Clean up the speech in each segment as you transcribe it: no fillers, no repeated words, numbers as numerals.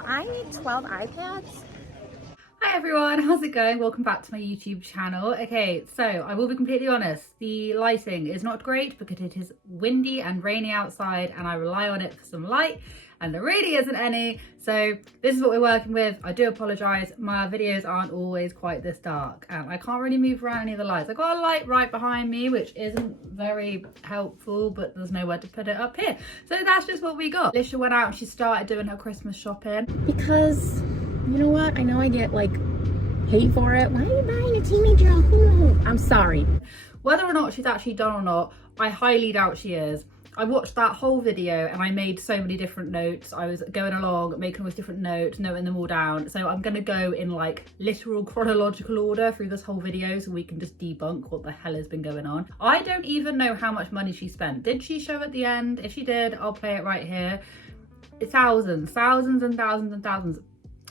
I need 12 iPads. Hi everyone, how's it going? Welcome back to my YouTube channel. Okay, so I will be completely honest, the lighting is not great because it is windy and rainy outside and I rely on it for some light and there really isn't any. So this is what we're working with. I do apologise, my videos aren't always quite this dark and I can't really move around any of the lights. I've got a light right behind me which isn't very helpful, but there's nowhere to put it up here. So that's just what we got. Alicia went out and she started doing her Christmas shopping. Because, you know what? I know I get like hate for it. Why are you buying a teenager a hula? I'm sorry. Whether or not she's actually done or not, I highly doubt she is. I watched that whole video and I made so many different notes. I was going along, making all these different notes, noting them all down. So I'm gonna go in like literal chronological order through this whole video so we can just debunk what the hell has been going on. I don't even know how much money she spent. Did she show at the end? If she did, I'll play it right here. Thousands and thousands.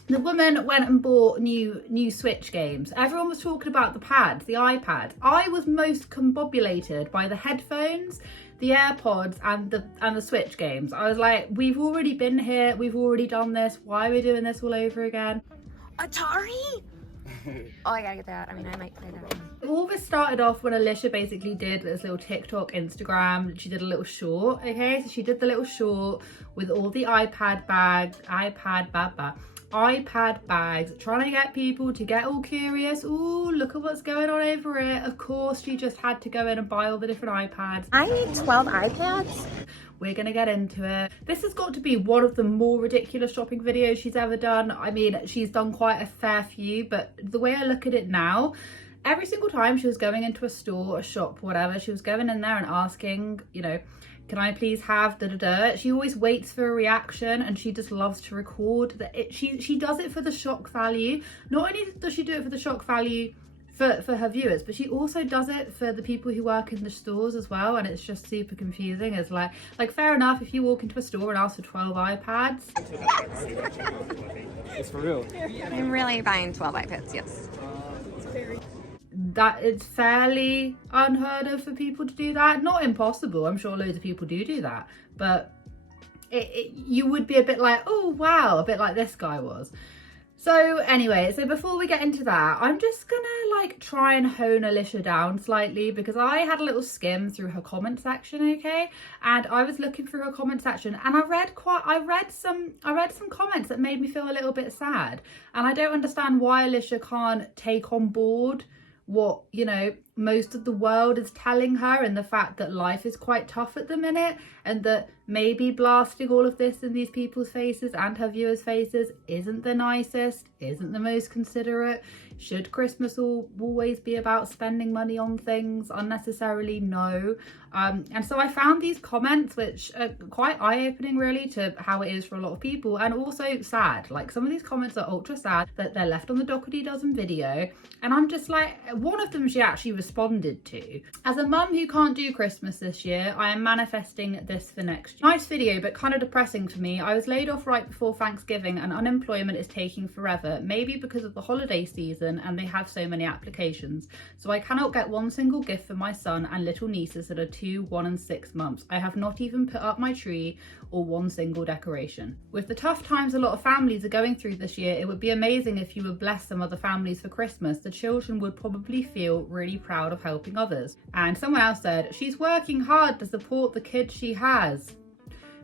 The woman went and bought new Switch games. Everyone was talking about the pads, the iPad. I was most combobulated by the headphones, the AirPods and the Switch games. I was like, we've already been here, we've already done this. Why are we doing this all over again? Atari? Oh, I gotta get that. I mean, I might play that one. All this started off when Alicia basically did this little TikTok, Instagram. She did a little short, okay? So she did the little short with all the iPad bags, iPad bags, trying to get people to get all curious. Ooh, look at what's going on over here. Of course, she just had to go in and buy all the different iPads. I need 12 iPads. We're gonna get into it. This has got to be one of the more ridiculous shopping videos she's ever done. I mean, she's done quite a fair few, but the way I look at it now, every single time she was going into a store, a shop, whatever, she was going in there and asking, you know, can I please have da-da-da? She always waits for a reaction and she just loves to record. She does it for the shock value. Not only does she do it for the shock value for her viewers, but she also does it for the people who work in the stores as well, and it's just super confusing. It's like fair enough if you walk into a store and ask for 12 iPads. It's for real. I'm really buying 12 iPads, yes. That it's fairly unheard of for people to do that. Not impossible, I'm sure loads of people do that, but you would be a bit like, oh wow, a bit like this guy was. So anyway, so before we get into that, I'm just gonna like try and hone Alicia down slightly because I had a little skim through her comment section, okay? And I was looking through her comment section and I read some comments that made me feel a little bit sad. And I don't understand why Alicia can't take on board what, you know, most of the world is telling her, and the fact that life is quite tough at the minute, and that maybe blasting all of this in these people's faces and her viewers' faces isn't the nicest, isn't the most considerate. Should Christmas always be about spending money on things unnecessarily? No. And so I found these comments which are quite eye-opening really to how it is for a lot of people, and also sad. Like some of these comments are ultra sad that they're left on the DOUGHERTY DOZEN video, and I'm just like, one of them she actually responded to. As a mum who can't do Christmas this year, I am manifesting this for next year. Nice video, but kind of depressing for me. I was laid off right before Thanksgiving and unemployment is taking forever, maybe because of the holiday season and they have so many applications. So I cannot get one single gift for my son and little nieces that are 2, 1 and 6 months. I have not even put up my tree or one single decoration. With the tough times a lot of families are going through this year, it would be amazing if you would bless some other families for Christmas. The children would probably feel really proud of helping others. And someone else said, she's working hard to support the kids she has.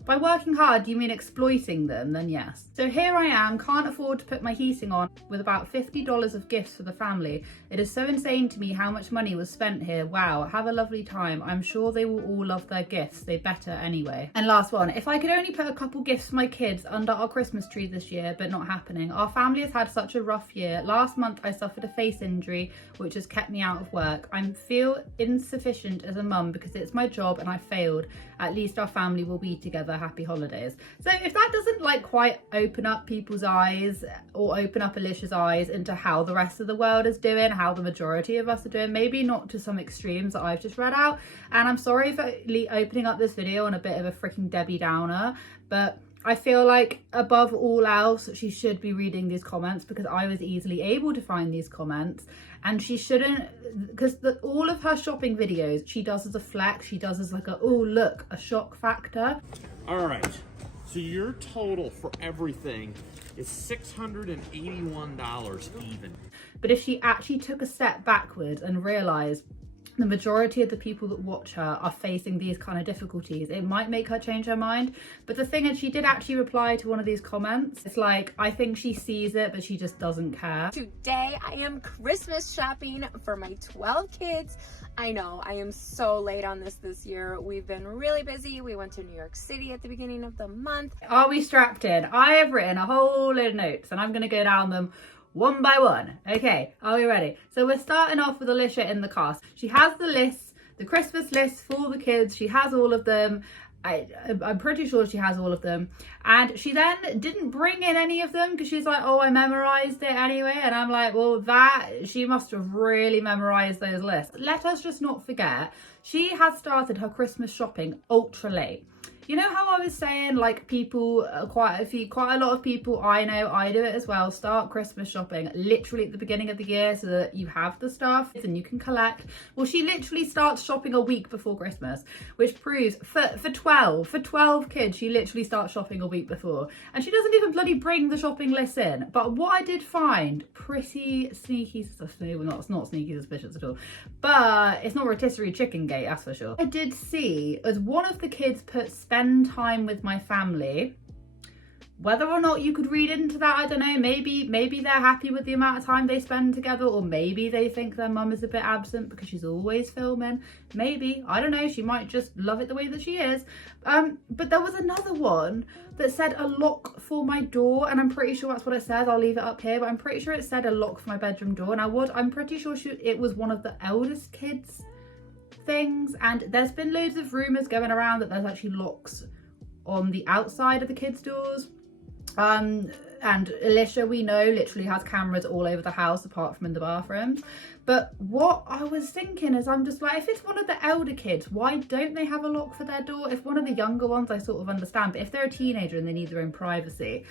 By working hard, do you mean exploiting them? Then yes. So here I am, can't afford to put my heating on with about $50 of gifts for the family. It is so insane to me how much money was spent here. Wow, have a lovely time. I'm sure they will all love their gifts. They better anyway. And last one, if I could only put a couple gifts for my kids under our Christmas tree this year, but not happening. Our family has had such a rough year. Last month I suffered a face injury, which has kept me out of work. I feel insufficient as a mum because it's my job and I failed. At least our family will be together. Happy holidays. So if that doesn't like quite open up people's eyes or open up Alicia's eyes into how the rest of the world is doing, how the majority of us are doing, maybe not to some extremes that I've just read out, and I'm sorry for opening up this video on a bit of a freaking Debbie Downer, but I feel like above all else she should be reading these comments because I was easily able to find these comments, and she shouldn't, because all of her shopping videos she does as a flex, she does as like a, oh look, a shock factor. All right, So your total for everything is $681 even. But if she actually took a step backward and realized the majority of the people that watch her are facing these kind of difficulties, it might make her change her mind. But the thing is, she did actually reply to one of these comments. It's like, I think she sees it, but she just doesn't care. Today I am Christmas shopping for my 12 kids. I know, I am so late on this year. We've been really busy. We went to New York City at the beginning of the month. Are we strapped in? I have written a whole load of notes and I'm going to go down them one by one. Okay, are we ready? So we're starting off with Alicia in the car. She has the list, the Christmas list for the kids. She has all of them. I'm pretty sure she has all of them. And she then didn't bring in any of them because she's like, oh, I memorized it anyway. And I'm like, well, she must have really memorized those lists. Let us just not forget, she has started her Christmas shopping ultra late. You know how I was saying, like, people, quite a lot of people I know, I do it as well, start Christmas shopping literally at the beginning of the year so that you have the stuff and you can collect. Well, she literally starts shopping a week before Christmas, which proves for 12 kids, she literally starts shopping a week before. And she doesn't even bloody bring the shopping list in. But what I did find pretty sneaky, well, it's not sneaky suspicious at all, but it's not rotisserie chicken gate, that's for sure. I did see, as one of the kids put spend time with my family. Whether or not you could read into that, I don't know. Maybe they're happy with the amount of time they spend together, or maybe they think their mum is a bit absent because she's always filming. Maybe, I don't know, she might just love it the way that she is. But there was another one that said a lock for my door, and I'm pretty sure that's what it says. I'll leave it up here, but I'm pretty sure it said a lock for my bedroom door, and I'm pretty sure it was one of the eldest kids' things. And there's been loads of rumors going around that there's actually locks on the outside of the kids' doors. And Alicia, we know, literally has cameras all over the house apart from in the bathrooms. But what I was thinking is, I'm just like, if it's one of the elder kids, why don't they have a lock for their door? If one of the younger ones, I sort of understand, but if they're a teenager and they need their own privacy,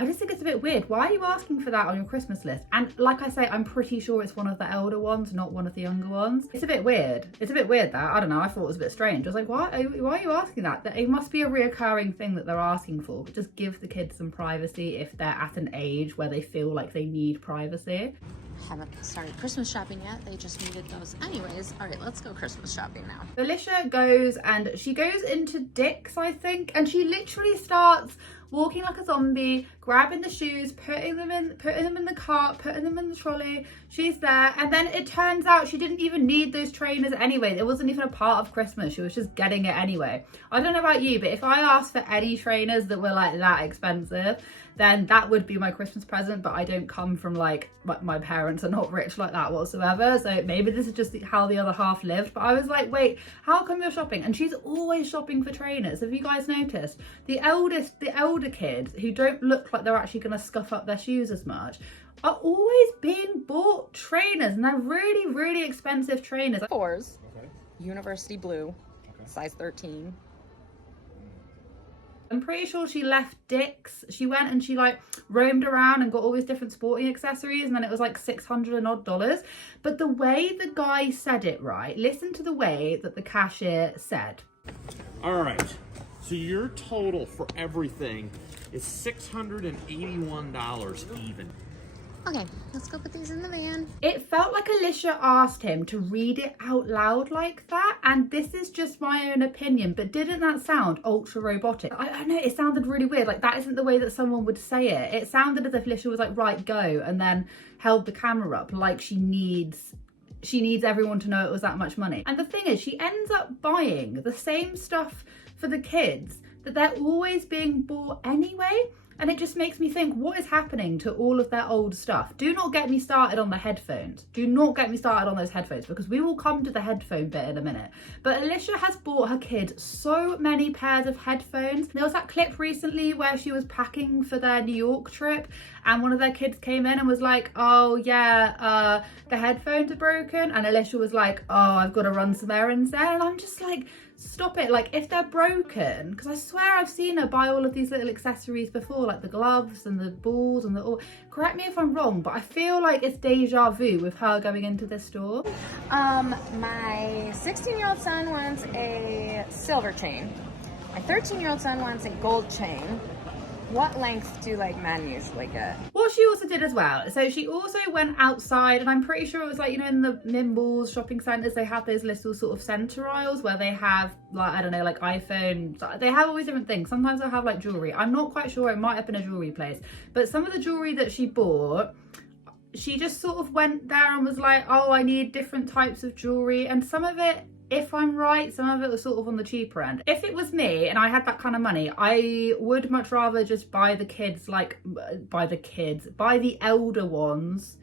I just think it's a bit weird. Why are you asking for that on your Christmas list? And like I say, I'm pretty sure it's one of the elder ones, not one of the younger ones. It's a bit weird. It's a bit weird that, I don't know, I thought it was a bit strange. I was like, why are you asking that? It must be a reoccurring thing that they're asking for, but just give the kids some privacy if they're at an age where they feel like they need privacy. Haven't started Christmas shopping yet. They just needed those anyways. All right, let's go Christmas shopping now. Alicia goes into Dick's, I think, and she literally starts walking like a zombie, grabbing the shoes, putting them in the cart, putting them in the trolley. She's there, and then it turns out she didn't even need those trainers anyway. It wasn't even a part of Christmas. She was just getting it anyway. I don't know about you, but if I asked for any trainers that were like that expensive, then that would be my Christmas present. But I don't come from, like, my parents are not rich like that whatsoever, so maybe this is just how the other half lived. But I was like, wait, how come you're shopping? And she's always shopping for trainers. Have you guys noticed? The elder kids who don't look like they're actually going to scuff up their shoes as much are always being bought trainers, and they're really, really expensive trainers. Fours, okay. University blue, okay. Size 13. I'm pretty sure she left Dick's. She went and she like roamed around and got all these different sporting accessories, and then it was like $600 and odd. But the way the guy said it, right? Listen to the way that the cashier said. All right, so your total for everything is $681 even. Okay, let's go put these in the van. It felt like Alicia asked him to read it out loud like that, and this is just my own opinion, but didn't that sound ultra robotic? I know, it sounded really weird. Like, that isn't the way that someone would say it. It sounded as if Alicia was like, right, go, and then held the camera up like she needs everyone to know it was that much money. And the thing is, she ends up buying the same stuff for the kids that they're always being bought anyway. And it just makes me think, what is happening to all of their old stuff? Do not get me started on the headphones. Do not get me started on those headphones, because we will come to the headphone bit in a minute. But Alicia has bought her kids so many pairs of headphones. There was that clip recently where she was packing for their New York trip, and one of their kids came in and was like, oh yeah, the headphones are broken. And Alicia was like, oh, I've got to run some errands there. And I'm just like, stop it. Like, if they're broken, because I swear I've seen her buy all of these little accessories before, like the gloves and the balls and correct me if I'm wrong, but I feel like it's deja vu with her going into this store. My 16-year-old son wants a silver chain. My 13-year-old son wants a gold chain. What length do like men usually get? What she also did as well, so she also went outside, and I'm pretty sure it was like, you know, in the Mimbles shopping centres, they have those little sort of centre aisles where they have like, I don't know, like iPhones. They have all these different things. Sometimes they'll have like jewellery. I'm not quite sure, it might have been a jewellery place. But some of the jewellery that she bought, she just sort of went there and was like, oh, I need different types of jewellery. And some of it, if I'm right, some of it was sort of on the cheaper end. If it was me and I had that kind of money, I would much rather just buy the kids, like, buy the elder ones,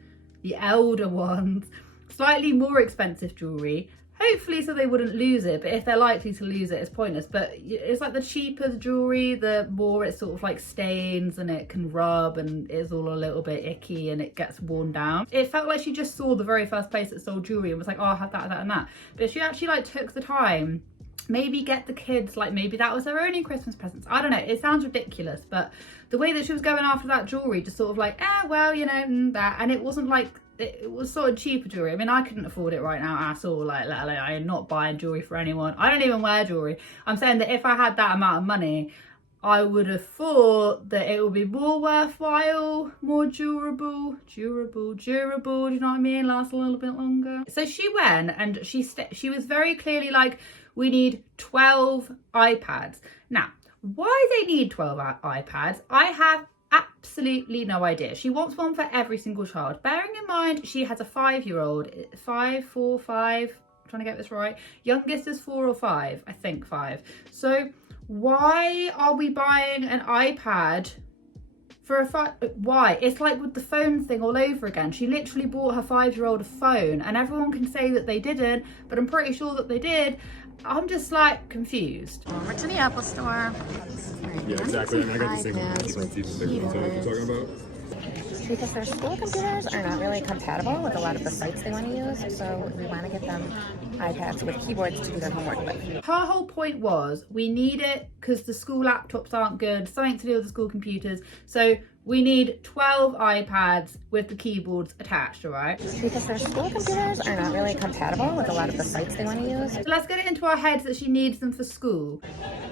slightly more expensive jewellery, hopefully so they wouldn't lose it, but if they're likely to lose it, it's pointless. But it's like the cheaper the jewellery, the more it sort of like stains and it can rub and is all a little bit icky and it gets worn down. It felt like she just saw the very first place that sold jewellery and was like, oh, I'll have that, that and that. But if she actually like took the time, maybe get the kids, like maybe that was their only Christmas presents. I don't know, it sounds ridiculous, but the way that she was going after that jewellery, just sort of like, well, you know, that, and it wasn't like, it was sort of cheaper jewellery. I mean, I couldn't afford it right now at all. Like, I'm not buying jewellery for anyone. I don't even wear jewellery. I'm saying that if I had that amount of money, I would have thought that it would be more worthwhile, more durable, do you know what I mean? Last a little bit longer. So she went and she was very clearly like, we need 12 iPads. Now, why they need 12 iPads, I have absolutely no idea. She wants one for every single child. Bearing in mind, she has a 5-year-old, 5, trying to get this right. Youngest is 4 or 5, I think 5. So why are we buying an iPad for why? It's like with the phone thing all over again. She literally bought her 5-year-old a phone, and everyone can say that they didn't, but I'm pretty sure that they did. I'm just like confused. Over to the Apple store. Yeah, exactly. And I got the same one. You're talking about? Because their school computers are not really compatible with a lot of the sites they want to use, so we want to get them iPads with keyboards to do their homework with. Her whole point was, we need it because the school laptops aren't good, something to do with the school computers, so we need 12 iPads with the keyboards attached, all right? Because their school computers are not really compatible with a lot of the sites they want to use. So let's get it into our heads that she needs them for school.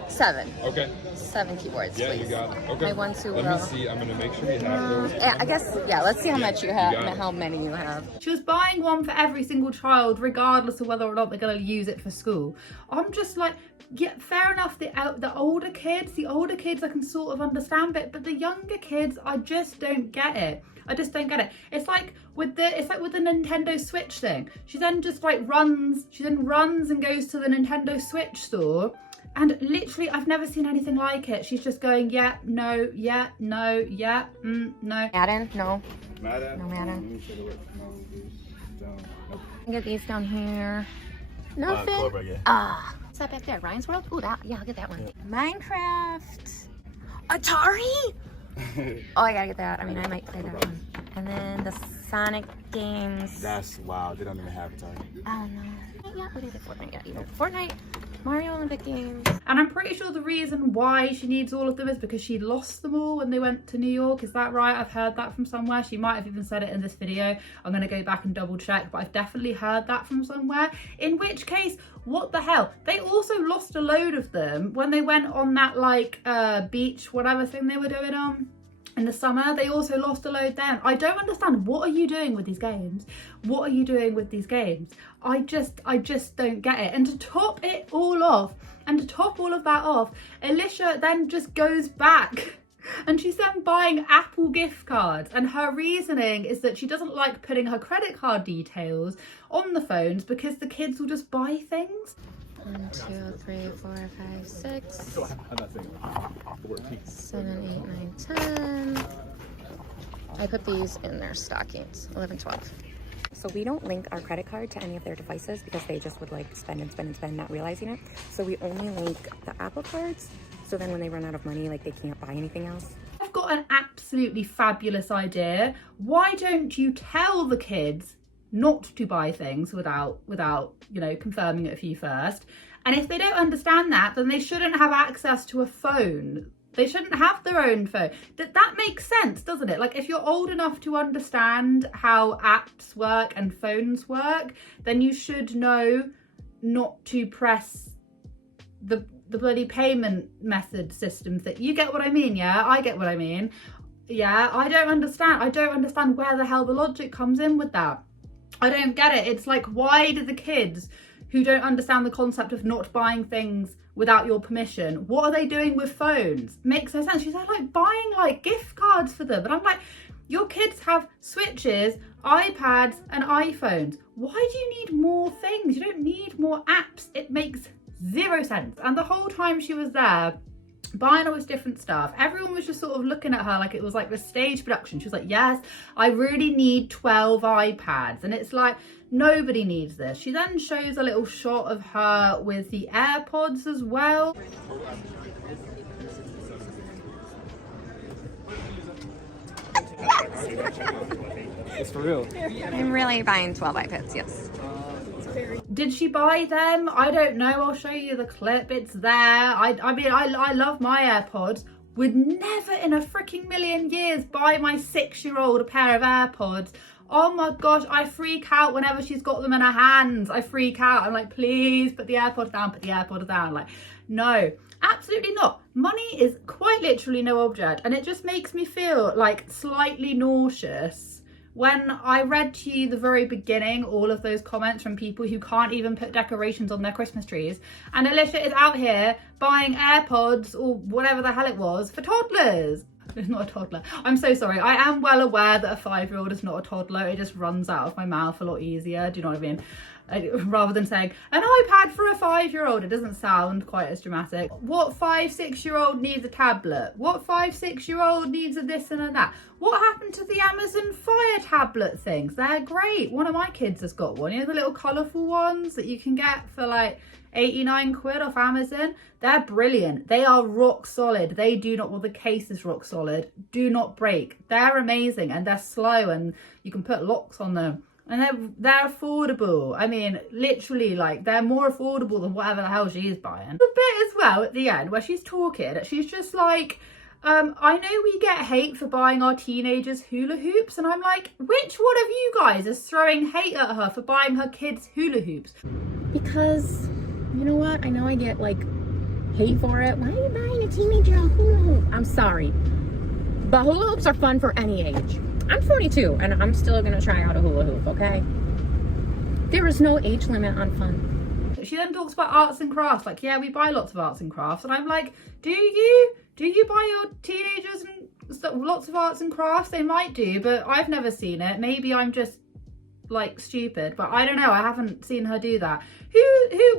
7. Okay. 7 keyboards, Yeah, please. you got it. Okay. I want to. Let me see. I'm gonna make sure you have those. Yeah, I guess. Yeah, let's see how much you have, got it. how many you have. She was buying one for every single child, regardless of whether or not they're going to use it for school. I'm just like, yeah, fair enough. The older kids I can sort of understand, but the younger kids, I just don't get it. It's like with the Nintendo Switch thing. She then just like runs and goes to the Nintendo Switch store. And literally, I've never seen anything like it. She's just going, yeah, no, yeah, no, yeah, no. Madden? No. Madden? No Madden. Nope. Get these down here. Nothing. What's that back there? Ryan's World? Ooh, yeah, I'll get that one. Yeah. Minecraft. Atari? Oh, I gotta get that. I mean, I might play that one. And then the Sonic games. That's wow. They don't even have Atari. Oh, no. Yeah, we didn't get Fortnite yet either. Fortnite. Mario Olympic games. And I'm pretty sure the reason why she needs all of them is because she lost them all when they went to New York. Is that right? I've heard that from somewhere. She might have even said it in this video. I'm going to go back and double check, but I've definitely heard that from somewhere. In which case, what the hell? They also lost a load of them when they went on that like beach, whatever thing they were doing on. In the summer, they also lost a load then. I don't understand. What are you doing with these games? What are you doing with these games? I just don't get it. And to top it all off, and to top all of that off, Alicia then just goes back and she's then buying Apple gift cards. And her reasoning is that she doesn't like putting her credit card details on the phones because the kids will just buy things. 1, 2, 3, 4, 5, 6, 7, 8, 9, 10. I put these in their stockings. 11, 12. So we don't link our credit card to any of their devices because they just would like spend and spend and spend, not realizing it. So we only link the Apple cards. So then when they run out of money, like they can't buy anything else. I've got an absolutely fabulous idea. Why don't you tell the kids not to buy things without you know, confirming it with you first? And if they don't understand that, then they shouldn't have access to a phone. They shouldn't have their own phone. That makes sense, doesn't it? Like if you're old enough to understand how apps work and phones work, then you should know not to press the the bloody payment method system thing. You get what I mean, yeah? I get what I mean. Yeah, I don't understand where the hell the logic comes in with that. I don't get it. It's like, why do the kids who don't understand the concept of not buying things without your permission, what are they doing with phones? Makes no sense. She's like buying like gift cards for them. And I'm like, your kids have Switches, iPads and iPhones. Why do you need more things? You don't need more apps. It makes zero sense. And the whole time she was there buying all this different stuff, everyone was just sort of looking at her like it was like the stage production. She was like, yes, I really need 12 iPads. And it's like, nobody needs this. She then shows a little shot of her with the AirPods as well. It's for real. I'm really buying 12 iPads, yes. Did she buy them? I don't know. I'll show you the clip. It's there. I mean, I love my AirPods. Would never in a freaking million years buy my 6-year-old a pair of AirPods. Oh my gosh, I freak out whenever she's got them in her hands. I freak out. I'm like, please put the AirPods down, put the AirPods down. Like, no, absolutely not. Money is quite literally no object. And it just makes me feel like slightly nauseous when I read to you the very beginning, all of those comments from people who can't even put decorations on their Christmas trees. And Alicia is out here buying AirPods or whatever the hell it was for toddlers. It's not a toddler. I'm so sorry. I am well aware that a 5-year-old is not a toddler. It just runs out of my mouth a lot easier. Do you know what I mean? Rather than saying an iPad for a 5-year-old, it doesn't sound quite as dramatic. What 5-6-year-old needs a tablet? What 5-6-year-old needs a this and a that? What happened to the Amazon Fire tablet things? They're great. One of my kids has got one. You know, the little colourful ones that you can get for like 89 quid off Amazon. They're brilliant. They are rock solid. They do not, well, the case is rock solid. Do not break. They're amazing and they're slow and you can put locks on them. And they're affordable. I mean, literally, like, they're more affordable than whatever the hell she's buying. The bit as well at the end where she's talking, she's just like, I know we get hate for buying our teenagers hula hoops. And I'm like, which one of you guys is throwing hate at her for buying her kids hula hoops? Because, you know what? I know I get, like, hate for it. Why are you buying a teenager a hula hoop? I'm sorry. But hula hoops are fun for any age. I'm 42 and I'm still gonna try out a hula hoop, okay? There is no age limit on fun. She then talks about arts and crafts, like, yeah, we buy lots of arts and crafts. And I'm like, do you buy your teenagers and stuff, lots of arts and crafts? They might do, but I've never seen it. Maybe I'm just like stupid, but I don't know. I haven't seen her do that.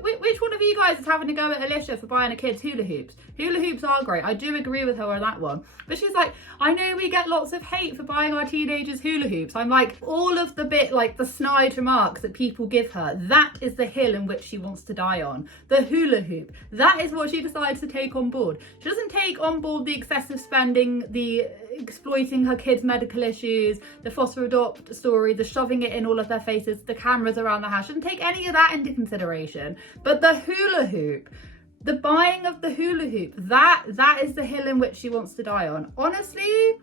Which one of you guys is having to go at Alicia for buying a kid's hula hoops? Hula hoops are great. I do agree with her on that one. But she's like, I know we get lots of hate for buying our teenagers hula hoops. I'm like, all of the bit, like the snide remarks that people give her, that is the hill in which she wants to die on. The hula hoop. That is what she decides to take on board. She doesn't take on board the excessive spending, the exploiting her kids' medical issues, the foster adopt story, the shoving it in all of their faces, the cameras around the house. She doesn't take any of that into consideration. But the hula hoop, the buying of the hula hoop, that is the hill in which she wants to die on. Honestly,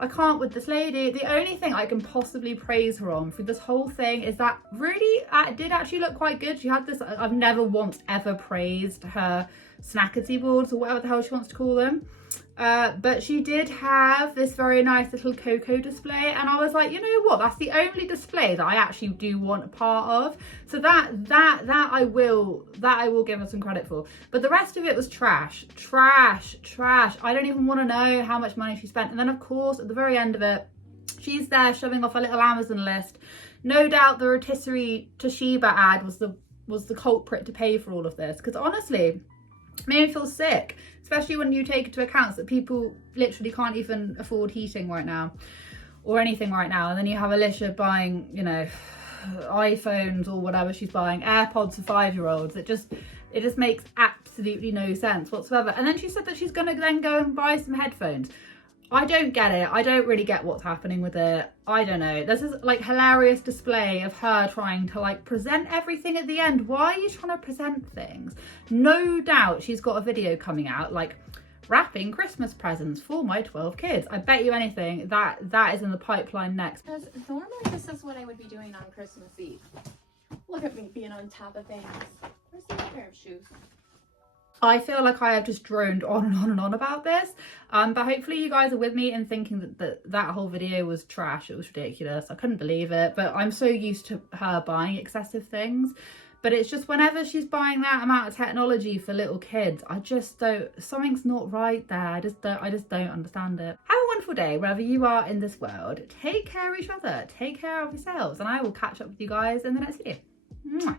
I can't with this lady. The only thing I can possibly praise her on through this whole thing is that really it did actually look quite good. She had this, I've never once ever praised her snackety boards or whatever the hell she wants to call them. But she did have this very nice little cocoa display, and I was like, you know what, that's the only display that I actually do want a part of. So that I will give her some credit for. But the rest of it was trash. I don't even want to know how much money she spent. And then of course at the very end of it, she's there shoving off a little Amazon list. No doubt the rotisserie Toshiba ad was the culprit to pay for all of this, because honestly, it made me feel sick, especially when you take into account that people literally can't even afford heating right now or anything right now. And then you have Alicia buying, you know, iPhones or whatever she's buying, AirPods for 5-year-olds. It just makes absolutely no sense whatsoever. And then she said that she's going to then go and buy some headphones. I don't get it. I don't really get what's happening with it. I don't know. This is like hilarious display of her trying to like present everything at the end. Why are you trying to present things? No doubt she's got a video coming out like wrapping Christmas presents for my 12 kids. I bet you anything that is in the pipeline next. Because normally this is what I would be doing on Christmas Eve. Look at me being on top of things. Where's the other pair of shoes? I feel like I have just droned on and on and on about this, but hopefully you guys are with me in thinking that whole video was trash. It was ridiculous. I couldn't believe it, but I'm so used to her buying excessive things. But it's just whenever she's buying that amount of technology for little kids, I just don't, something's not right there. I just don't understand it. Have a wonderful day wherever you are in this world. Take care of each other, take care of yourselves, and I will catch up with you guys in the next video. Mwah.